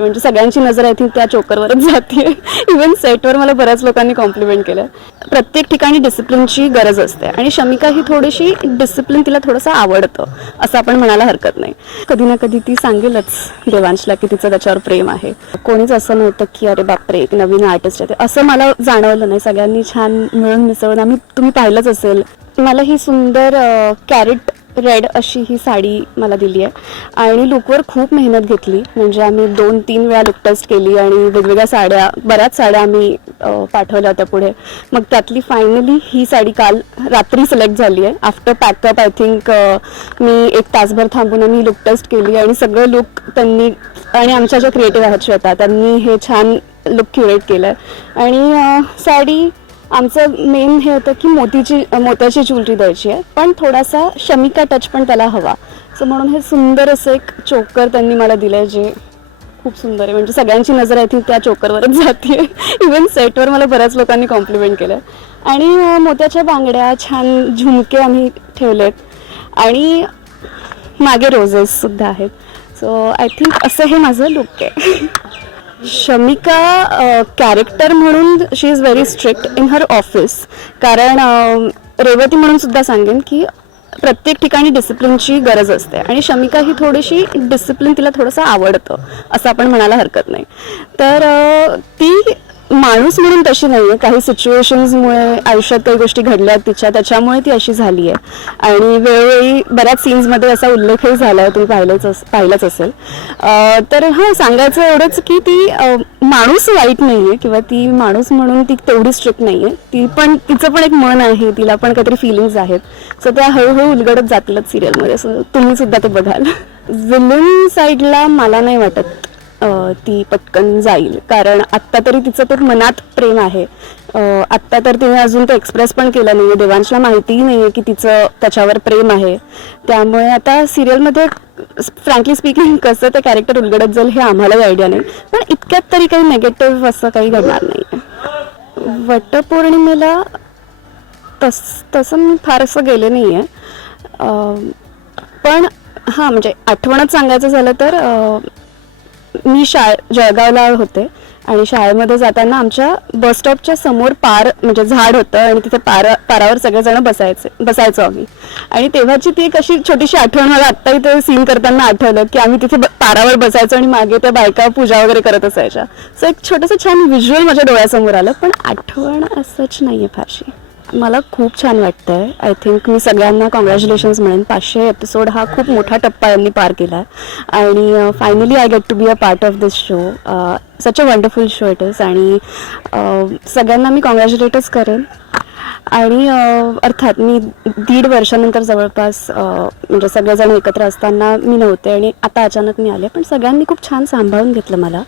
म्हणजे सगळ्यांची नजर आय थिंक त्या चोकरवरच जाते. इवन सेटवर मला बऱ्याच लोकांनी कॉम्प्लिमेंट केलं. प्रत्येक ठिकाणी डिसिप्लिनची गरज असते. आणि शमिका ही थोडीशी डिसिप्लिन तिला थोडंसं आवडतं असं आपण म्हणायला हरकत नाही. कधी ना कधी ती सांगेलच देवांशला की तिचं त्याच्यावर प्रेम आहे. कोणीच असं नव्हतं की अरे बापरे एक नवीन आर्टिस्ट आहे असं मला जाणवलं नाही. सगळ्यांनी छान मिळून मिसळून आम्ही तुम्ही पाहिलंच असेल. मला ही सुंदर कॅरेट रेड अशी ही साडी मला दिली आहे. आणि लुकवर खूप मेहनत घेतली. म्हणजे आम्ही दोन तीन वेळा लुक टेस्ट केली आणि वेगवेगळ्या साड्या बऱ्याच साड्या आम्ही पाठवल्या होत्या पुढे. मग त्यातली फायनली ही साडी काल रात्री सिलेक्ट झाली आहे. After pack up I think मी एक तासभर थांबून आम्ही लुक टेस्ट केली आणि सगळं लुक त्यांनी आणि आमच्या ज्या क्रिएटिव्ह आहेत श्वेता त्यांनी हे छान लुक क्युरेट केलं आहे आणि साडी आमचं मेन हे होतं की मोतीची मोत्याची ज्वेलरी द्यायची आहे. पण थोडासा शमिका टच पण त्याला हवा. सो म्हणून हे सुंदर असं एक चोकर त्यांनी मला दिलं आहे जे खूप सुंदर आहे. म्हणजे सगळ्यांची नजर आहे ती त्या चोकरवरच जाते. इवन सेटवर मला बऱ्याच लोकांनी कॉम्प्लिमेंट केलं आणि मोत्याच्या बांगड्या छान झुमके आम्ही ठेवलेत. आणि मागे रोजेस सुद्धा आहेत. सो आय थिंक असं हे माझं लुक आहे. शमिका कॅरेक्टर म्हणून she is very strict in her office कारण रेवती म्हणून सुद्धा सांगेन की प्रत्येक ठिकाणी डिसिप्लिनची गरज असते. आणि शमिका ही थोडीशी डिसिप्लिन तिला थोडंसं आवडतं असं आपण म्हणायला हरकत नाही. तर ती माणूस म्हणून तशी नाही आहे काही सिच्युएशन्समुळे आयुष्यात काही गोष्टी घडल्या तिच्या त्याच्यामुळे ती अशी झाली आहे आणि वेळोवेळी बऱ्याच सीन्समध्ये असा उल्लेखही झाला आहे तुम्ही पाहिलंच अस पाहिलंच असेल. तर हां सांगायचं एवढंच की ती माणूस वाईट नाही आहे किंवा ती माणूस म्हणून ती तेवढी स्ट्रिक्ट नाही आहे ती पण तिचं पण एक मन आहे तिला पण काहीतरी फिलिंग्ज आहेत. सो त्या हळूहळू उलगडत जातीलच सिरियलमध्ये सो तुम्ही सुद्धा ते बघाल. विलन साईडला मला नाही वाटत. ती पटकन जाईल. कारण आत्ता तरी तिचं तर मनात प्रेम आहे. आत्ता तर तिने अजून ते एक्सप्रेस पण केलं नाही आहे देवांशला माहितीही नाही आहे की तिचं त्याच्यावर प्रेम आहे. त्यामुळे आता सिरियलमध्ये फ्रँकली स्पीकिंग कसं ते कॅरेक्टर उलगडत जाईल हे आम्हालाही आयडिया नाही. पण इतक्यात तरी काही नेगेटिव्ह असं काही घडणार नाही. वटपौर्णिमेला तस तसं मी फार असं गेले नाही आहे पण हां म्हणजे आठवणच सांगायचं झालं तर मी शाळे जळगावला होते. आणि शाळेमध्ये जाताना आमच्या बस स्टॉपच्या समोर पार म्हणजे झाड होतं आणि तिथे पार पारावर सगळेजण बसायचे बसायचो आम्ही. आणि तेव्हाची ती एक अशी छोटीशी आठवण मला आत्ताही ते सीन करताना आठवलं की आम्ही तिथे पारावर बसायचो आणि मागे त्या बायका पूजा वगैरे करत असायच्या. सो एक छोटंसं छान व्हिज्युअल माझ्या डोळ्यासमोर आलं पण आठवण असंच नाही आहे फारशी. मला खूप छान वाटतंय. आय थिंक मी सगळ्यांना कॉंग्रॅच्युलेशन्स म्हणेन. पाचशे एपिसोड हा खूप मोठा टप्पा यांनी पार केला आणि finally I get to be a part of this show such a wonderful show it is आणि सगळ्यांना मी कॉंग्रॅच्युलेटच करेन. आणि अर्थात मी दीड वर्षानंतर जवळपास म्हणजे सगळेजण एकत्र असताना मी नव्हते आणि आता अचानक मी आले. पण सगळ्यांनी खूप छान सांभाळून घेतलं मला.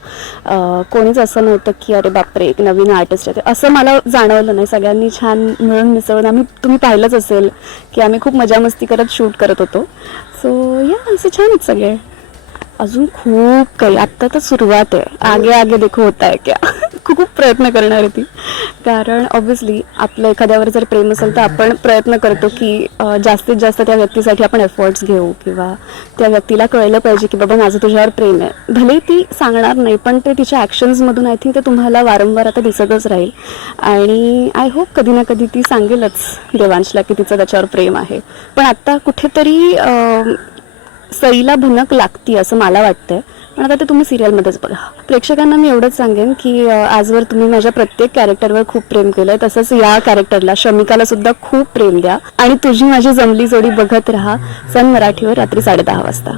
कोणीच असं नव्हतं की अरे बापरे एक नवीन आर्टिस्ट आहे. असं मला जाणवलं नाही. सगळ्यांनी छान मिळून मिसळून आम्ही तुम्ही पाहिलंच असेल की आम्ही खूप मजा मस्ती करत शूट करत होतो. सो या असे छान आहेत सगळे. अजून खूप काही. आत्ता तर सुरुवात आहे. आगे आगे देखो होता आहे क्या? खूप प्रयत्न करणार आहे ती. कारण ऑब्व्हियसली आपलं एखाद्यावर जर प्रेम असेल तर आपण प्रयत्न करतो की जास्तीत जास्त त्या व्यक्तीसाठी आपण एफर्ट्स घेऊ किंवा त्या व्यक्तीला कळलं पाहिजे की बाबा माझं तुझ्यावर प्रेम आहे. भले ती सांगणार नाही पण ते तिच्या ॲक्शन्समधून आय थिंक ते तुम्हाला वारंवार आता दिसतच राहील. आणि आय होप कधी ना कधी ती सांगेलच देवांशला की तिचं त्याच्यावर प्रेम आहे. पण आत्ता कुठेतरी सईला भनक लागती असं मला वाटतंय. पण आता ते तुम्ही सिरियलमध्येच बघा. प्रेक्षकांना मी एवढंच सांगेन की आजवर तुम्ही माझ्या प्रत्येक कॅरेक्टरवर खूप प्रेम केलंय. तसंच या कॅरेक्टरला शमिकाला सुद्धा खूप प्रेम द्या. आणि तुझी माझी जमली जोडी बघत राहा. सन मराठीवर रात्री साडेदहा वाजता.